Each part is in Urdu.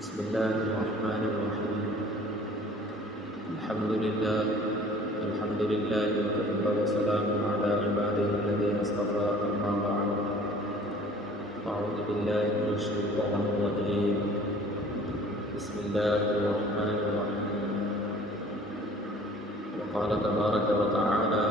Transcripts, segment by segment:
بسم الله الرحمن الرحيم. الحمد لله وكفى وسلام على عباده الذين اصطفى. أما بعد، أعوذ بالله من الشيطان الرجيم. بسم الله الرحمن الرحيم. وقال تبارك وتعالى: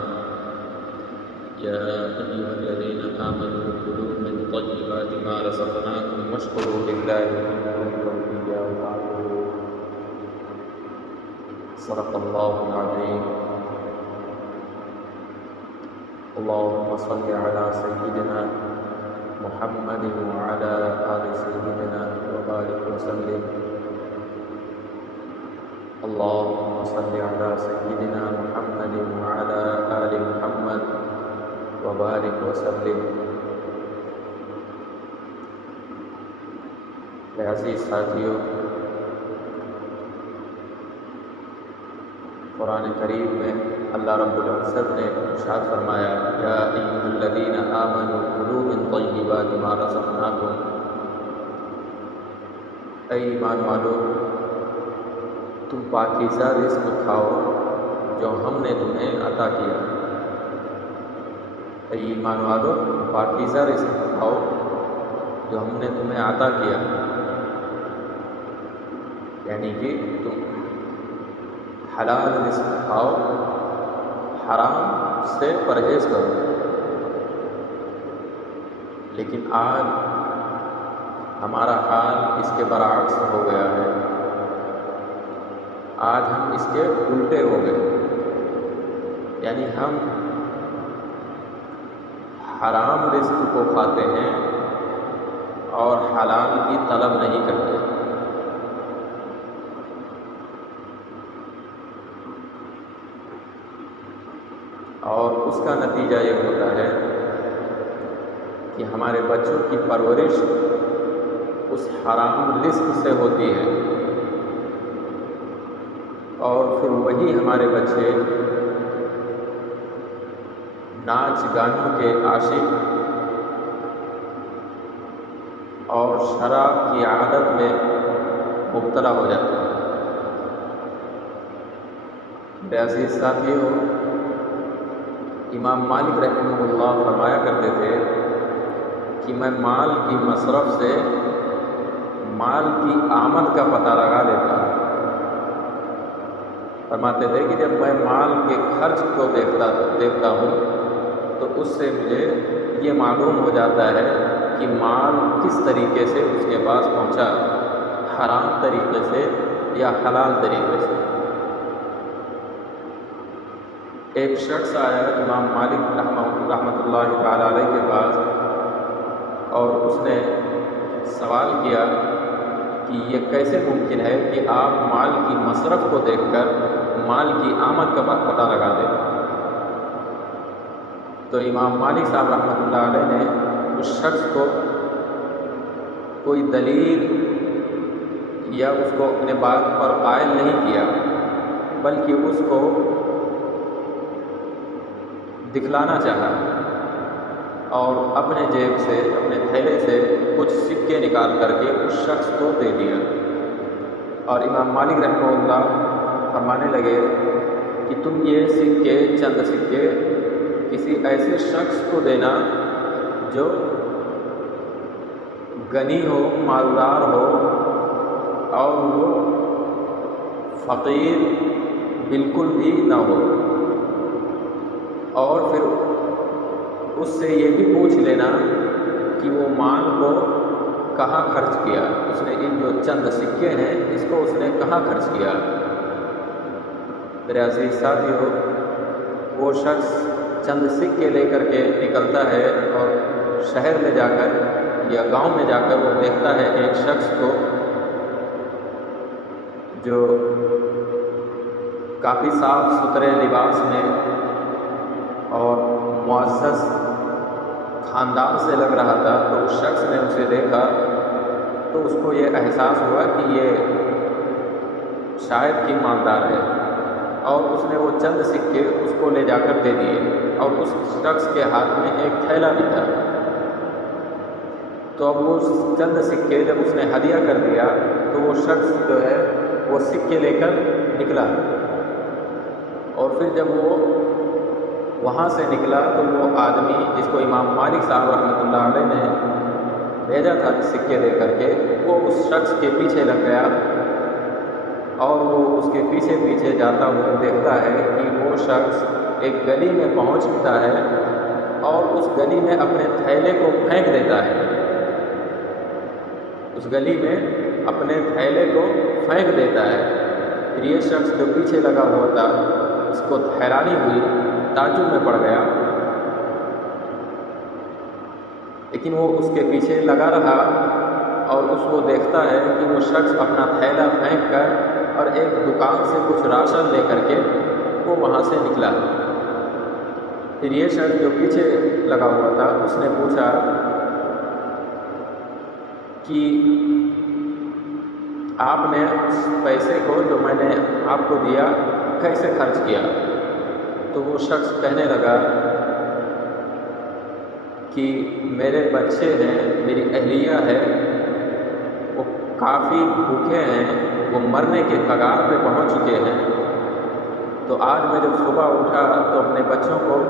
يا أيها الذين آمنوا كلوا من طيبات ما رزقناكم واشكروا لله إن كنتم إياه تعبدون. صدق الله العظيم. اللهم صل على سيدنا محمد وعلى آل سيدنا وبارك وسلم. اللهم صل على سيدنا محمد وعلى آل محمد وبارك وسلم. عزیز ساتھیوں، قرآن کریم میں اللہ رب العزت نے ارشاد فرمایا: یا ایھا الذین آمنوا کلوا من طیبات ما رزقناکم. اے ایمان والو، تم پاکیزہ رزق کھاؤ جو ہم نے تمہیں عطا کیا. اے ایمان والو، تم پاکیزہ رزق کھاؤ جو ہم نے تمہیں عطا کیا. یعنی کہ تم حلال رزق کھاؤ، حرام سے پرہیز کرو. لیکن آج ہمارا حال اس کے برعکس ہو گیا ہے. آج ہم اس کے الٹے ہو گئے. یعنی ہم حرام رزق کو کھاتے ہیں اور حلال کی طلب نہیں کرتے. اور اس کا نتیجہ یہ ہوتا ہے کہ ہمارے بچوں کی پرورش اس حرام رزق سے ہوتی ہے، اور پھر وہی ہمارے بچے ناچ گانوں کے عاشق اور شراب کی عادت میں مبتلا ہو جاتے ہیں. میرے عزیز ساتھیوں، امام مالک رحمہ اللہ فرمایا کرتے تھے کہ میں مال کی مصرف سے مال کی آمد کا پتہ لگا لیتا ہوں. فرماتے تھے کہ جب میں مال کے خرچ کو دیکھتا ہوں تو اس سے مجھے یہ معلوم ہو جاتا ہے کہ مال کس طریقے سے اس کے پاس پہنچا، حرام طریقے سے یا حلال طریقے سے. ایک شخص آیا امام مالک رحمۃ اللہ تعالی علیہ کے پاس، اور اس نے سوال کیا کہ یہ کیسے ممکن ہے کہ آپ مال کی مصرف کو دیکھ کر مال کی آمد کا پتہ لگا دیں. تو امام مالک صاحب رحمۃ اللہ علیہ نے اس شخص کو کوئی دلیل یا اس کو اپنے بات پر قائل نہیں کیا، بلکہ اس کو دکھلانا چاہا اور اپنے جیب سے، اپنے تھیلے سے کچھ سکے نکال کر کے اس شخص کو دے دیا. اور امام مالک رحمہ اللہ فرمانے لگے کہ تم یہ سکے، چند سکے کسی ایسے شخص کو دینا جو غنی ہو، مالدار ہو، اور وہ فقیر بالکل بھی نہ ہو. اور پھر اس سے یہ بھی پوچھ لینا کہ وہ مال کو کہاں خرچ کیا. اس نے ان جو چند سکے ہیں اس کو اس نے کہاں خرچ کیا. میرے عزیز ساتھیو، وہ شخص چند سکے لے کر کے نکلتا ہے اور شہر میں جا کر یا گاؤں میں جا کر وہ دیکھتا ہے ایک شخص کو جو کافی صاف ستھرے لباس میں اور معزز خاندان سے لگ رہا تھا. تو اس شخص نے اسے دیکھا تو اس کو یہ احساس ہوا کہ یہ شاید کہ مالدار ہے، اور اس نے وہ چند سکے اس کو لے جا کر دے دیے. اور اس شخص کے ہاتھ میں ایک تھیلا بھی تھا. تو اب وہ چند سکے جب اس نے ہدیہ کر دیا تو وہ شخص جو ہے وہ سکے لے کر نکلا، اور پھر جب وہ وہاں سے نکلا تو وہ آدمی جس کو امام مالک صاحب رحمۃ اللہ علیہ نے بھیجا تھا سکے دے کر کے، وہ اس شخص کے پیچھے لگ گیا، اور وہ اس کے پیچھے پیچھے جاتا ہوا دیکھتا ہے کہ وہ شخص ایک گلی میں پہنچتا ہے اور اس گلی میں اپنے تھیلے کو پھینک دیتا ہے، اس گلی میں اپنے تھیلے کو پھینک دیتا ہے۔ پھر یہ شخص جو پیچھے لگا ہوا تھا اس کو حیرانی ہوئی، تعجب میں پڑ گیا، لیکن وہ اس کے پیچھے لگا رہا اور وہ دیکھتا ہے کہ وہ شخص اپنا تھیلا پھینک کر اور ایک دکان سے کچھ راشن لے کر کے وہ وہاں سے نکلا۔ پھر یہ شخص جو پیچھے لگا ہوا تھا اس نے پوچھا کہ آپ نے اس پیسے کو جو میں نے آپ کو دیا کیسے خرچ کیا؟ تو وہ شخص کہنے لگا کہ میرے بچے ہیں، میری اہلیہ ہے، وہ کافی بھوکے ہیں، وہ مرنے کے کگار پہ پہنچ چکے ہیں، تو آج میں جب صبح اٹھا تو اپنے بچوں کو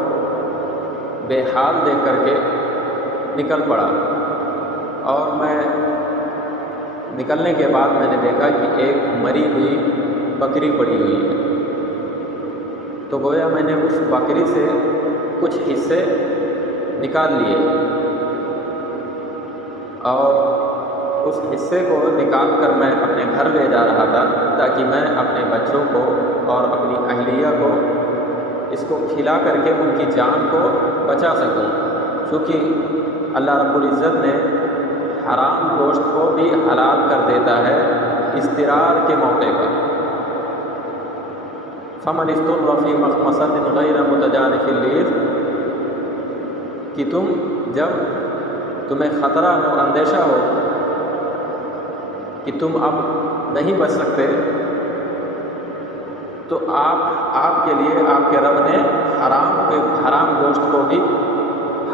بے حال دیکھ کر کے نکل پڑا، اور میں نکلنے کے بعد میں نے دیکھا کہ ایک مری ہوئی بکری پڑی ہوئی ہے، تو گویا میں نے اس بکری سے کچھ حصے نکال لیے اور اس حصے کو نکال کر میں اپنے گھر لے جا رہا تھا تاکہ میں اپنے بچوں کو اور اپنی اہلیہ کو اس کو کھلا کر کے ان کی جان کو بچا سکوں، چونکہ اللہ رب العزت نے حرام گوشت کو بھی حلال کر دیتا ہے اضطرار کے موقع پر۔ فمن اضطر فی مخمصۃ غیر متجانف لإثم، کہ تم جب تمہیں خطرہ ہو، اندیشہ ہو کہ تم اب نہیں بچ سکتے، تو آپ کے لیے آپ کے رب نے حرام گوشت کو بھی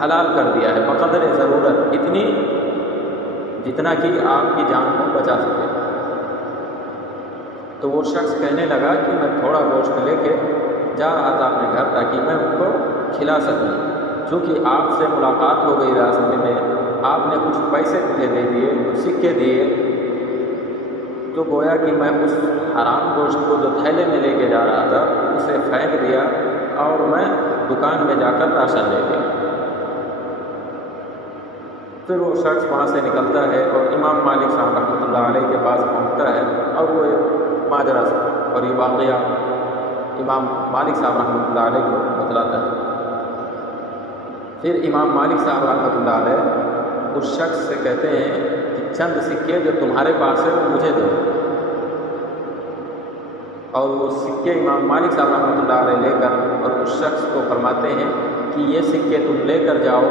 حلال کر دیا ہے بقدر ضرورت، اتنی جتنا کہ آپ کی جان کو بچا سکے۔ تو وہ شخص کہنے لگا کہ میں تھوڑا گوشت لے کے جا رہا تھا اپنے گھر تاکہ میں ان کو کھلا سکوں، چونکہ آپ سے ملاقات ہو گئی راستے میں، آپ نے کچھ پیسے مجھے دے دیے، کچھ سکے دیے، تو گویا کہ میں اس حرام گوشت کو جو تھیلے میں لے کے جا رہا تھا اسے پھینک دیا اور میں دکان میں جا کر راشن لے گیا۔ پھر وہ شخص وہاں سے نکلتا ہے اور امام مالک صاحب رحمۃ اللہ علیہ کے پاس پہنچتا ہے، اور وہ ایک ماجرا اور یہ واقعہ امام مالک صاحب رحمۃ اللہ علیہ کو بتلاتا ہے۔ پھر امام مالک صاحب رحمۃ اللہ علیہ اس شخص سے کہتے ہیں کہ چند سکے جو تمہارے پاس ہے وہ مجھے دو، اور وہ سکے امام مالک صاحب رحمۃ اللہ علیہ لے کر اور اس شخص کو فرماتے ہیں کہ یہ سکے تم لے کر جاؤ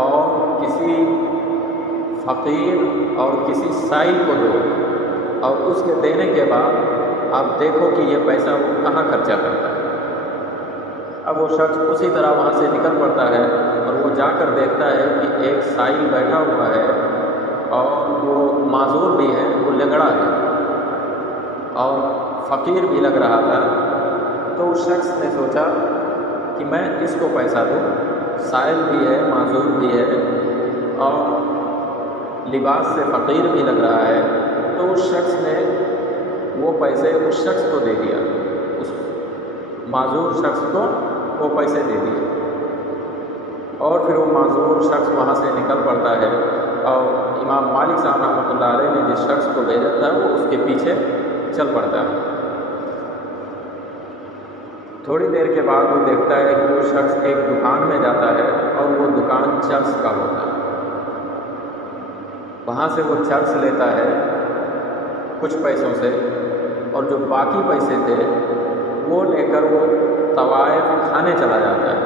اور کسی فقیر اور کسی سائل کو دو، اور اس کے دینے کے بعد آپ دیکھو کہ یہ پیسہ وہ کہاں خرچہ کرتا ہے۔ اب وہ شخص اسی طرح وہاں سے نکل پڑتا ہے اور وہ جا کر دیکھتا ہے کہ ایک سائل بیٹھا ہوا ہے اور وہ معذور بھی ہے، وہ لنگڑا ہے اور فقیر بھی لگ رہا تھا۔ تو اس شخص نے سوچا کہ میں اس کو پیسہ دوں، سائل بھی ہے، معذور بھی ہے اور لباس سے فقیر بھی لگ رہا ہے، تو اس شخص نے وہ پیسے اس شخص کو دے دیا، اس معذور شخص کو وہ پیسے دے دیے، اور پھر وہ معذور شخص وہاں سے نکل پڑتا ہے، اور امام مالک صاحب رحمۃ اللہ علیہ نے جس شخص کو بھیجا تھا وہ اس کے پیچھے چل پڑتا ہے۔ تھوڑی دیر کے بعد وہ دیکھتا ہے کہ وہ شخص ایک دکان میں جاتا ہے اور وہ دکان چرس کا ہوتا ہے، وہاں سے وہ چرس لیتا ہے کچھ پیسوں سے، اور جو باقی پیسے تھے وہ لے کر وہ طوائف کھانے چلا جاتا ہے،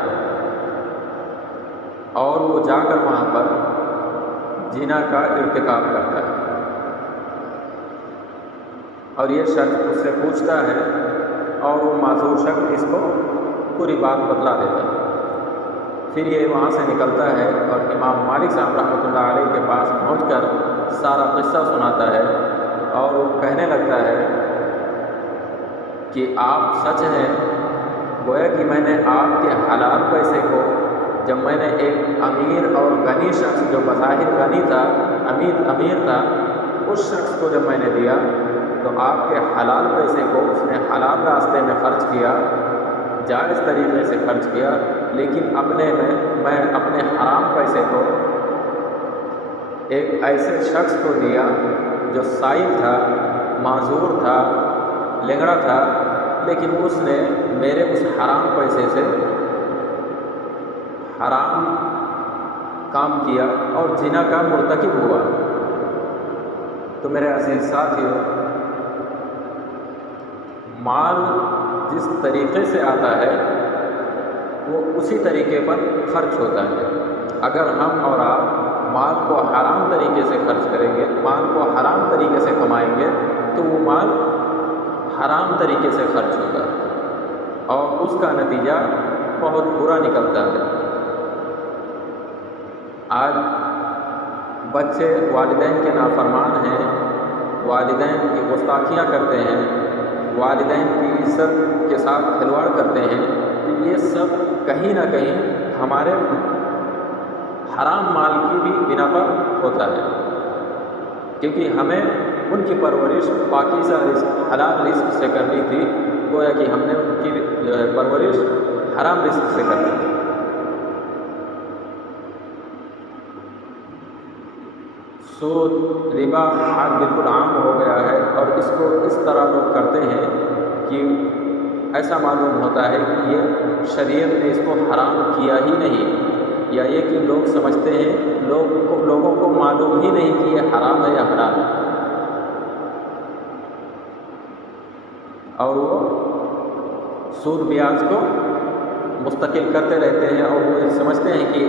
اور وہ جا کر وہاں پر زنا کا ارتکاب کرتا ہے، اور یہ شخص اس سے پوچھتا ہے اور وہ معذور شخص اس کو پوری بات بتلا دیتا ہے۔ پھر یہ وہاں سے نکلتا ہے اور امام مالک صاحب رحمۃ اللہ علیہ کے پاس پہنچ کر سارا قصہ سناتا ہے اور وہ کہنے لگتا ہے کہ آپ سچ ہیں، گویا کہ میں نے آپ کے حلال پیسے کو، جب میں نے ایک امیر اور غنی شخص جو بظاہر غنی تھا، امیر تھا، اس شخص کو جب میں نے دیا تو آپ کے حلال پیسے کو اس نے حلال راستے میں خرچ کیا، جائز طریقے سے خرچ کیا، لیکن میں اپنے حرام پیسے کو ایک ایسے شخص کو دیا جو سائل تھا، معذور تھا، لنگڑا تھا، لیکن اس نے میرے اس حرام پیسے سے حرام کام کیا اور زنا کا مرتکب ہوا۔ تو میرے عزیز ساتھیو، مال جس طریقے سے آتا ہے وہ اسی طریقے پر خرچ ہوتا ہے۔ اگر ہم اور آپ مال کو حرام طریقے سے خرچ کریں گے، مال کو حرام طریقے سے کمائیں گے، تو وہ مال حرام طریقے سے خرچ ہوگا اور اس کا نتیجہ بہت برا نکلتا ہے۔ آج بچے والدین کے نافرمان ہیں، والدین کی گستاخیاں کرتے ہیں، والدین کی عزت کے ساتھ کھلواڑ کرتے ہیں، تو یہ سب کہیں نہ کہیں ہمارے حرام مال کی بھی بنا پر ہوتا ہے، کیونکہ ہمیں ان کی پرورش پاکیزہ رزق، حلال رزق سے کرنی تھی، گویا کہ ہم نے ان کی پرورش حرام رزق سے کرنی تھی۔ سود، ربا آج بالکل عام ہو گیا ہے اور اس کو اس طرح لوگ کرتے ہیں کہ ایسا معلوم ہوتا ہے کہ یہ شریعت نے اس کو حرام کیا ہی نہیں، یا یہ کہ لوگ سمجھتے ہیں، لوگوں کو معلوم ہی نہیں کہ یہ حرام ہے یا حلال ہے، اور وہ سود بیاج کو مستقل کرتے رہتے ہیں اور وہ یہ سمجھتے ہیں کہ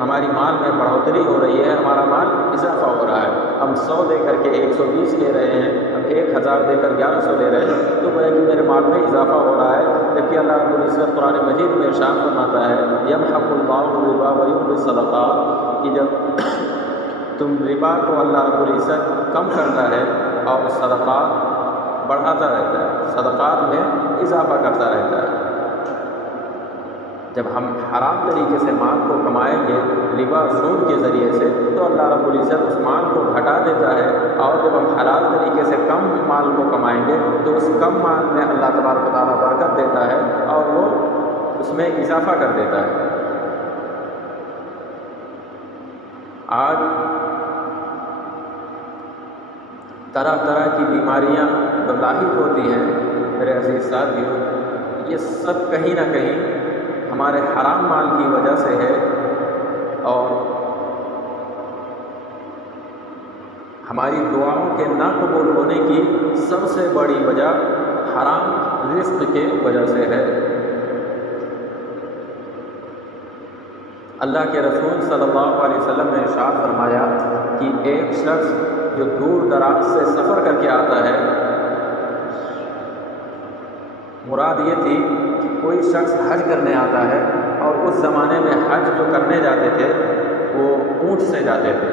ہماری مال میں بڑھوتری ہو رہی ہے، ہمارا مال اضافہ ہو رہا ہے، ہم 100 دے کر کے 120 لے رہے ہیں، ہم 1000 دے کر 1100 لے رہے ہیں، تو گویا کہ میرے مال میں اضافہ ہو رہا ہے۔ جبکہ اللہ رب العزت قرآن مجید میں ارشاد فرماتا ہے، یمحق اللہ الربا ویربی الصدقات، کہ جب تم ربا کو اللہ رب العزت کم کرتا ہے اور صدقات بڑھاتا رہتا ہے، صدقات میں اضافہ کرتا رہتا ہے۔ جب ہم حرام طریقے سے مال کو کمائیں گے، ربا سود کے ذریعے سے، تو اللہ رب العزت اس مال کو گھٹا دیتا ہے، اور جب ہم حلال طریقے سے کم مال کو کمائیں گے تو اس کم مال میں اللہ تبارک و تعالیٰ برکت دیتا ہے اور وہ اس میں اضافہ کر دیتا ہے۔ آج طرح طرح کی بیماریاں جو لاحق ہوتی ہیں میرے عزیز ساتھیو، یہ سب کہیں نہ کہیں ہمارے حرام مال کی وجہ سے ہے، اور ہماری دعاؤں کے نہ قبول ہونے کی سب سے بڑی وجہ حرام رزق کے وجہ سے ہے۔ اللہ کے رسول صلی اللہ علیہ وسلم نے ارشاد فرمایا کہ ایک شخص جو دور دراز سے سفر کر کے آتا ہے، مراد یہ تھی کہ کوئی شخص حج کرنے آتا ہے، اور اس زمانے میں حج جو کرنے جاتے تھے وہ اونٹ سے جاتے تھے،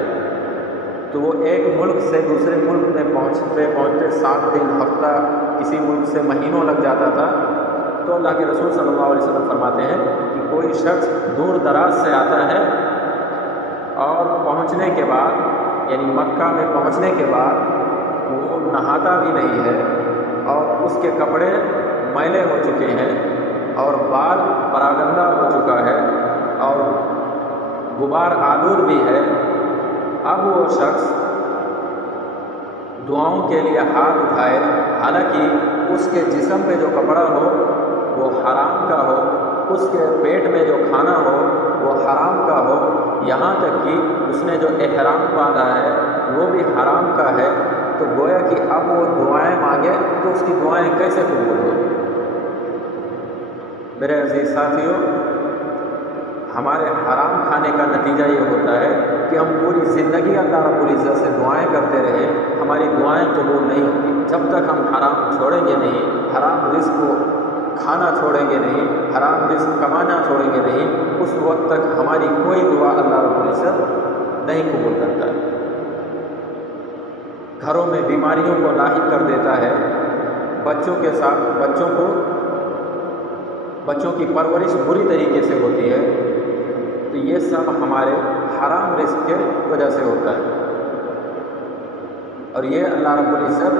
تو وہ ایک ملک سے دوسرے ملک میں پہنچتے 7 دن، ہفتہ، کسی ملک سے مہینوں لگ جاتا تھا۔ تو اللہ کے رسول صلی اللہ علیہ وسلم فرماتے ہیں کہ کوئی شخص دور دراز سے آتا ہے اور پہنچنے کے بعد، یعنی مکہ میں پہنچنے کے بعد وہ نہاتا بھی نہیں ہے، اور اس کے کپڑے میلے ہو چکے ہیں، اور بال پراگندہ ہو چکا ہے، اور غبار آلود بھی ہے، اب وہ شخص دعاؤں کے لیے ہاتھ اٹھائے، حالانکہ اس کے جسم پہ جو کپڑا ہو وہ حرام کا ہو، اس کے پیٹ میں جو کھانا ہو وہ حرام کا ہو، یہاں تک کہ اس نے جو احرام باندھا ہے وہ بھی حرام کا ہے، تو گویا کہ اب وہ دعائیں مانگے تو اس کی دعائیں کیسے قبول ہو؟ میرے عزیز ساتھیو، ہمارے حرام کھانے کا نتیجہ یہ ہوتا ہے کہ ہم پوری زندگی اللہ رب العزت سے دعائیں کرتے رہیں، ہماری دعائیں قبول نہیں ہوتی۔ جب تک ہم حرام چھوڑیں گے نہیں، حرام رزق کو کھانا چھوڑیں گے نہیں، حرام رزق کمانا چھوڑیں گے نہیں، اس وقت تک ہماری کوئی دعا اللہ رب العزت نہیں قبول کرتا ہے۔ گھروں میں بیماریوں کو لاحق کر دیتا ہے، بچوں کے ساتھ بچوں کی پرورش بری طریقے سے ہوتی ہے، تو یہ سب ہمارے حرام رزق کے وجہ سے ہوتا ہے، اور یہ اللہ رب العزت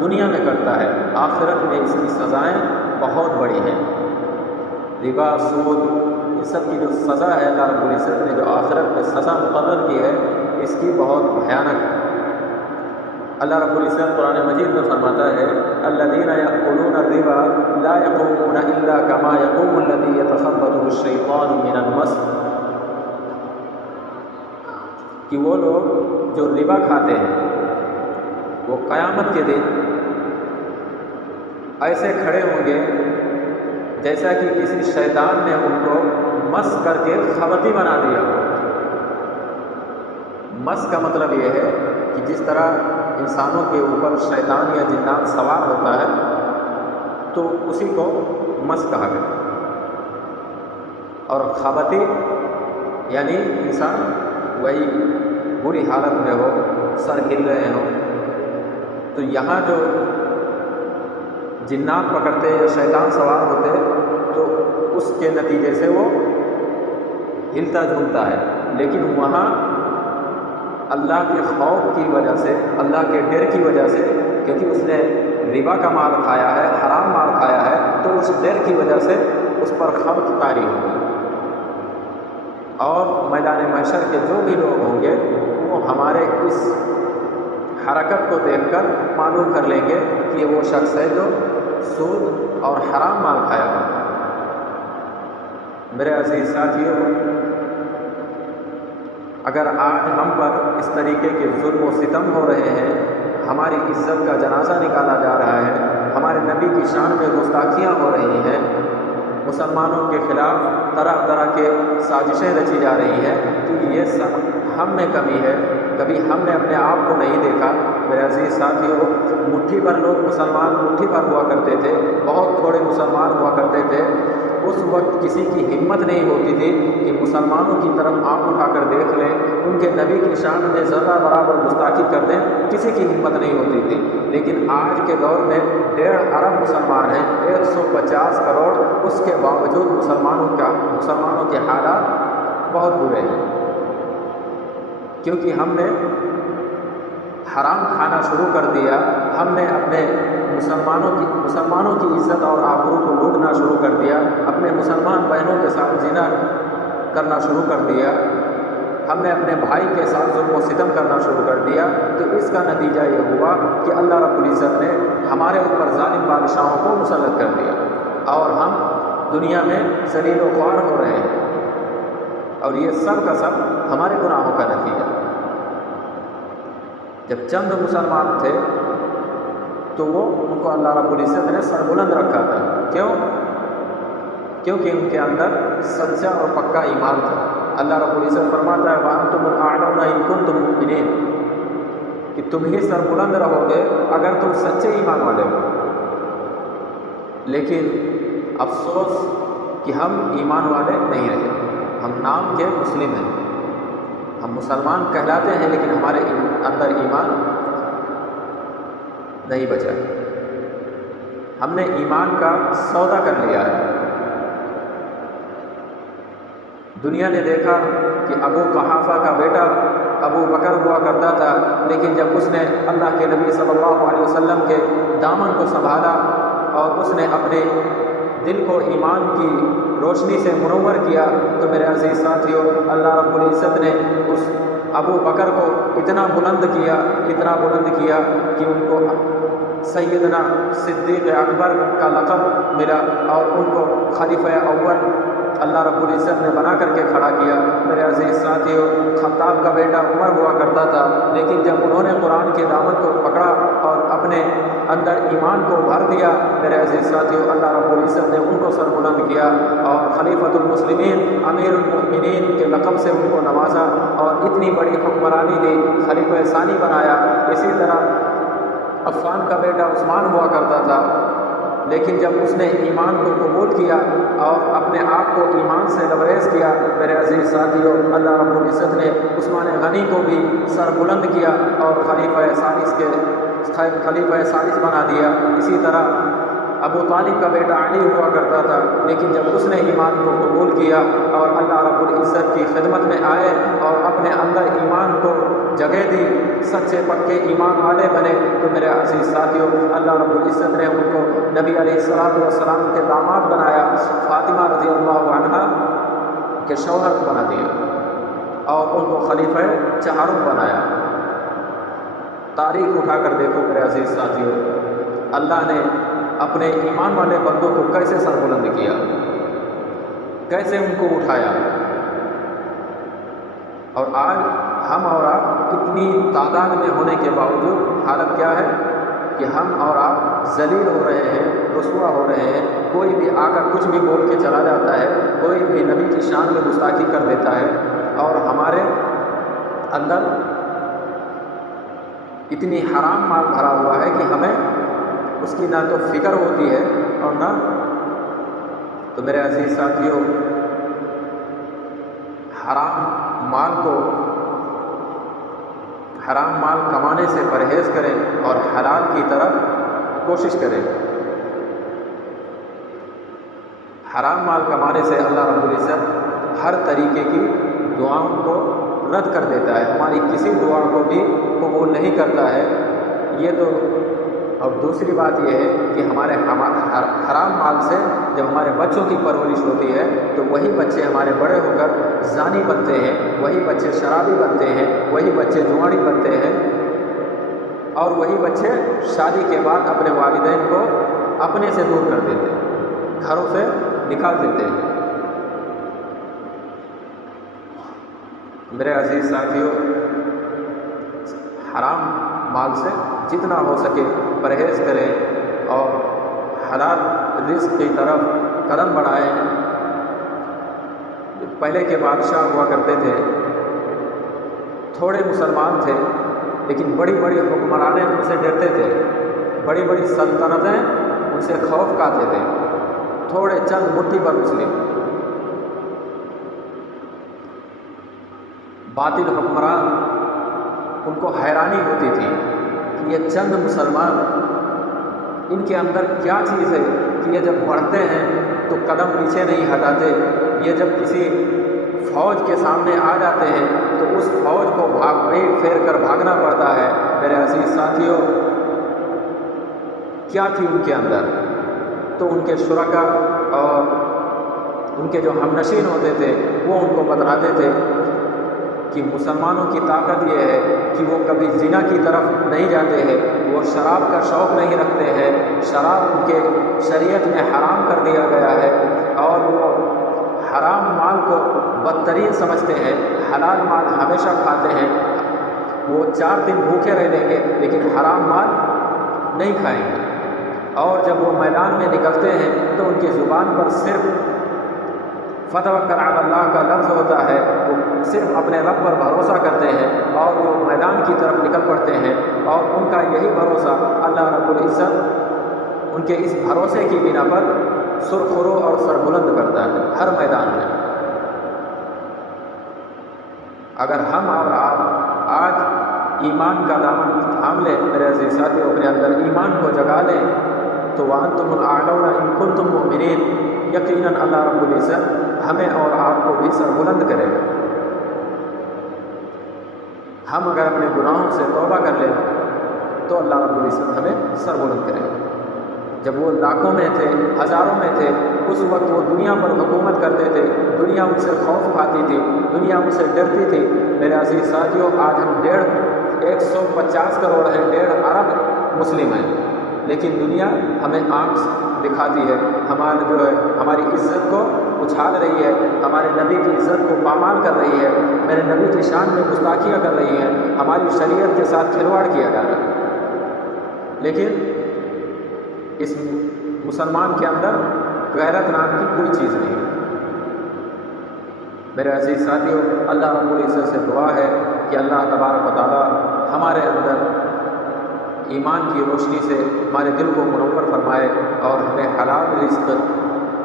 دنیا میں کرتا ہے، آخرت میں اس کی سزائیں بہت بڑی ہیں۔ ربا، سود، ان سب کی جو سزا ہے اللہ رب العزت نے جو آخرت میں سزا مقرر کی ہے، اس کی بہت بھیانک ہے۔ اللہ رب العزت قرآن مجید میں فرماتا ہے الذین یأکلون الربا لا یقومون الا کما یقوم الذی یتخبطہ الشیطان من المس، کہ وہ لوگ جو ربا کھاتے ہیں وہ قیامت کے دن ایسے کھڑے ہوں گے جیسا کہ کسی شیطان نے ان کو مس کر کے خبطی بنا دیا۔ مس کا مطلب یہ ہے کہ جس طرح انسانوں کے اوپر شیطان یا جنات سوار ہوتا ہے تو اسی کو مس کہا گیا، اور خبطی یعنی انسان وہی بری حالت میں ہو، سر ہل رہے ہوں، تو یہاں جو جنات پکڑتے یا شیطان سوار ہوتے تو اس کے نتیجے سے وہ ہلتا جھولتا ہے، لیکن وہاں اللہ کے خوف کی وجہ سے، اللہ کے ڈر کی وجہ سے، کیونکہ اس نے ربا کا مال کھایا ہے، حرام مال کھایا ہے، تو اس ڈر کی وجہ سے اس پر خبط طاری ہوگی، اور میدان محشر کے جو بھی لوگ ہوں گے وہ ہمارے اس حرکت کو دیکھ کر معلوم کر لیں گے کہ یہ وہ شخص ہے جو سود اور حرام مال کھایا ہوا۔ میرے عزیز ساتھیوں، اگر آج ہم پر اس طریقے کے ظلم و ستم ہو رہے ہیں، ہماری عزت کا جنازہ نکالا جا رہا ہے، ہمارے نبی کی شان میں گستاخیاں ہو رہی ہیں، مسلمانوں کے خلاف طرح طرح کے سازشیں رچی جا رہی ہیں، تو یہ سب ہم میں کمی ہے۔ کبھی ہم نے اپنے آپ کو نہیں دیکھا۔ میرے عزیز ساتھیوں، مٹھی بھر لوگ مسلمان مٹھی بھر ہوا کرتے تھے، بہت تھوڑے مسلمان ہوا کرتے تھے، اس وقت کسی کی ہمت نہیں ہوتی تھی کہ مسلمانوں کی طرف آنکھ اٹھا کر دیکھ لیں، ان کے نبی کی شان میں ذرہ برابر گستاخی کر دیں، کسی کی ہمت نہیں ہوتی تھی۔ لیکن آج کے دور میں 1.5 ارب مسلمان ہیں، 150 کروڑ، اس کے باوجود مسلمانوں کے حالات بہت برے ہیں، کیونکہ ہم نے حرام کھانا شروع کر دیا، ہم نے اپنے مسلمانوں کی عزت اور آبرو کو لوٹنا شروع کر دیا، اپنے مسلمان بہنوں کے ساتھ زنا کرنا شروع کر دیا، ہم نے اپنے بھائی کے ساتھ ظلم و ستم کرنا شروع کر دیا، تو اس کا نتیجہ یہ ہوا کہ اللہ رب العزت نے ہمارے اوپر ظالم بادشاہوں کو مسلط کر دیا، اور ہم دنیا میں ذلیل و خوار ہو رہے ہیں، اور یہ سب کا سب ہمارے گناہوں کا نتیجہ۔ جب چند مسلمان تھے تو ان کو اللہ رب العزت نے سربلند رکھا تھا، کیونکہ ان کے اندر سچا اور پکا ایمان تھا۔ اللہ رب العزت فرماتا ہے وَأَنْتُمُ الْأَعْلَوْنَ إِن كُنتُم مُؤْمِنِينَ، کہ تم ہی سربلند رہو گے اگر تم سچے ایمان والے ہو۔ لیکن افسوس کہ ہم ایمان والے نہیں رہے، ہم نام کے مسلم ہیں، ہم مسلمان کہلاتے ہیں، لیکن ہمارے اندر ایمان نہیں بچا۔ ہم نے ایمان کا سودا کر لیا ہے۔ دنیا نے دیکھا کہ ابو قحافہ کا بیٹا ابو بکر ہوا کرتا تھا، لیکن جب اس نے اللہ کے نبی صلی اللہ علیہ وسلم کے دامن کو سنبھالا اور اس نے اپنے دل کو ایمان کی روشنی سے منور کیا، تو میرے عزیز ساتھیوں، اللہ رب العزت نے اس ابو بکر کو اتنا بلند کیا کہ ان کو سیدنا صدیق اکبر کا لقب ملا، اور ان کو خلیفہ اول اللہ رب العزت نے بنا کر کے کھڑا کیا۔ میرے عزیز ساتھیوں، خطاب کا بیٹا عمر ہوا کرتا تھا، لیکن جب انہوں نے قرآن کے دامن کو پکڑا اور اپنے اندر ایمان کو بھر دیا، میرے عزیز ساتھیوں، اللہ رب العزت نے ان کو سربلند کیا اور خلیفۃ المسلمین، امیر المؤمنین کے لقب سے ان کو نوازا اور اتنی بڑی حکمرانی دی، خلیفہ ثانی بنایا۔ اسی طرح عفان کا بیٹا عثمان ہوا کرتا تھا، لیکن جب اس نے ایمان کو قبول کیا اور اپنے آپ کو ایمان سے لبریز کیا، میرے عزیز ساتھیوں، اللہ رب العزت نے عثمان غنی کو بھی سر بلند کیا اور خلیفہ ثالث بنا دیا۔ اسی طرح ابو طالب کا بیٹا علی ہوا کرتا تھا، لیکن جب اس نے ایمان کو قبول کیا اور اللہ رب العزت کی خدمت میں آئے اور اپنے اندر ایمان کو جگہ دی، سچے پکے ایمان والے بنے، تو میرے عزیز ساتھیوں، اللہ رب العزت نے ان کو نبی علیہ الصلوۃ والسلام کے داماد بنایا، فاطمہ رضی اللہ عنہا کے شوہر بنا دیا اور ان کو خلیفہ چہارم بنایا۔ تاریخ اٹھا کر دیکھو میرے عزیز ساتھیوں، اللہ نے اپنے ایمان والے بندوں کو کیسے سربلند کیا، کیسے ان کو اٹھایا۔ اور آج ہم اور آپ اتنی تعداد میں ہونے کے باوجود حالت کیا ہے کہ ہم اور آپ ذلیل ہو رہے ہیں، رسوا ہو رہے ہیں۔ کوئی بھی آ کر کچھ بھی بول کے چلا جاتا ہے، کوئی بھی نبی کی شان میں گستاخی کر دیتا ہے، اور ہمارے اندر اتنی حرام مال بھرا ہوا ہے کہ ہمیں اس کی نہ تو فکر ہوتی ہے اور نہ تو میرے عزیز ساتھیوں، حرام مال کمانے سے پرہیز کریں اور حلال کی طرف کوشش کریں۔ حرام مال کمانے سے اللہ رب العزت ہر طریقے کی دعاؤں کو رد کر دیتا ہے، ہماری کسی دعا کو بھی قبول نہیں کرتا ہے۔ یہ تو، اور دوسری بات یہ ہے کہ ہمارے حرام مال سے جب ہمارے بچوں کی پرورش ہوتی ہے تو وہی بچے ہمارے بڑے ہو کر زانی بنتے ہیں، وہی بچے شرابی بنتے ہیں، وہی بچے جوانی بنتے ہیں، اور وہی بچے شادی کے بعد اپنے والدین کو اپنے سے دور کر دیتے ہیں، گھروں سے نکال دیتے ہیں۔ میرے عزیز ساتھیوں، حرام مال سے جتنا ہو سکے پرہیز کریں اور حلال رزق کی طرف قدم بڑھائیں۔ پہلے کے بادشاہ ہوا کرتے تھے، تھوڑے مسلمان تھے لیکن بڑی بڑی حکمرانیں ان سے ڈرتے تھے، بڑی بڑی سلطنتیں ان سے خوف کھاتے تھے، تھوڑے چند مٹھی پر مسلم باطل حکمران، ان کو حیرانی ہوتی تھی کہ یہ چند مسلمان، ان کے اندر کیا چیز ہے کہ یہ جب بڑھتے ہیں تو قدم پیچھے نہیں ہٹاتے، یہ جب کسی فوج کے سامنے آ جاتے ہیں تو اس فوج کو پھیر کر بھاگنا پڑتا ہے۔ میرے عزیز ساتھیوں، کیا تھی ان کے اندر؟ تو ان کے شرکا اور ان کے جو ہمنشین ہوتے تھے وہ ان کو بتلاتے تھے کہ مسلمانوں کی طاقت یہ ہے کہ وہ کبھی زنا کی طرف نہیں جاتے ہیں، وہ شراب کا شوق نہیں رکھتے ہیں، شراب ان کے شریعت میں حرام کر دیا گیا ہے، اور وہ حرام مال کو بدترین سمجھتے ہیں، حلال مال ہمیشہ کھاتے ہیں۔ وہ 4 دن بھوکے رہ لیں گے لیکن حرام مال نہیں کھائیں گے، اور جب وہ میدان میں نکلتے ہیں تو ان کی زبان پر صرف فتوکل علی اللہ کا لفظ ہوتا ہے، وہ صرف اپنے رب پر بھروسہ کرتے ہیں اور وہ میدان کی طرف نکل پڑتے ہیں، اور ان کا یہی بھروسہ اللہ رب العزت ان کے اس بھروسے کی بنا پر سرخرو اور سربلند کرتا ہے ہر میدان میں۔ اگر ہم اور آپ آج ایمان کا دامن تھام لیں، میرے عزیز ساتھیوں، اپنے اندر ایمان کو جگا لیں، تو وَأَنْتُمُ الْأَعْلَوْنَ إِن كُنتُم مُؤْمِنِينَ، یقیناً اللہ رب العزت ہمیں اور آپ کو بھی سربلند کرے گا۔ ہم اگر اپنے گناہوں سے توبہ کر لیں تو اللہ رب العزت ہمیں سربلند کرے گا۔ جب وہ لاکھوں میں تھے، ہزاروں میں تھے، اس وقت وہ دنیا پر حکومت کرتے تھے، دنیا ان سے خوف کھاتی تھی، دنیا ان سے ڈرتی تھی۔ میرے عزیز ساتھیوں، آج ہم 150 کروڑ ہیں، 1.5 ارب مسلم ہیں، لیکن دنیا ہمیں آنکھ دکھاتی ہے، ہماری عزت کو اچھال رہی ہے، ہمارے نبی کی عزت کو پامال کر رہی ہے، میرے نبی کی شان میں گستاخیاں کر رہی ہیں، ہماری شریعت کے ساتھ کھلواڑ کیا جا رہا ہے۔ لیکن اس مسلمان کے اندر غیرت نام کی کوئی چیز نہیں۔ میرے عزیز ساتھیوں، اللہ رب العزت سے دعا ہے کہ اللہ تبارک و تعالی ہمارے اندر ایمان کی روشنی سے ہمارے دل کو منور فرمائے اور ہمیں حلال رزق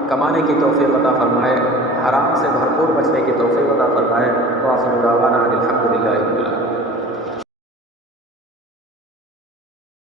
کمانے کی توفیق عطا فرمائے، حرام سے بھرپور بچنے کی توفیق عطا فرمائے۔ وآخر دعوانا الحمد للہ رب العالمین۔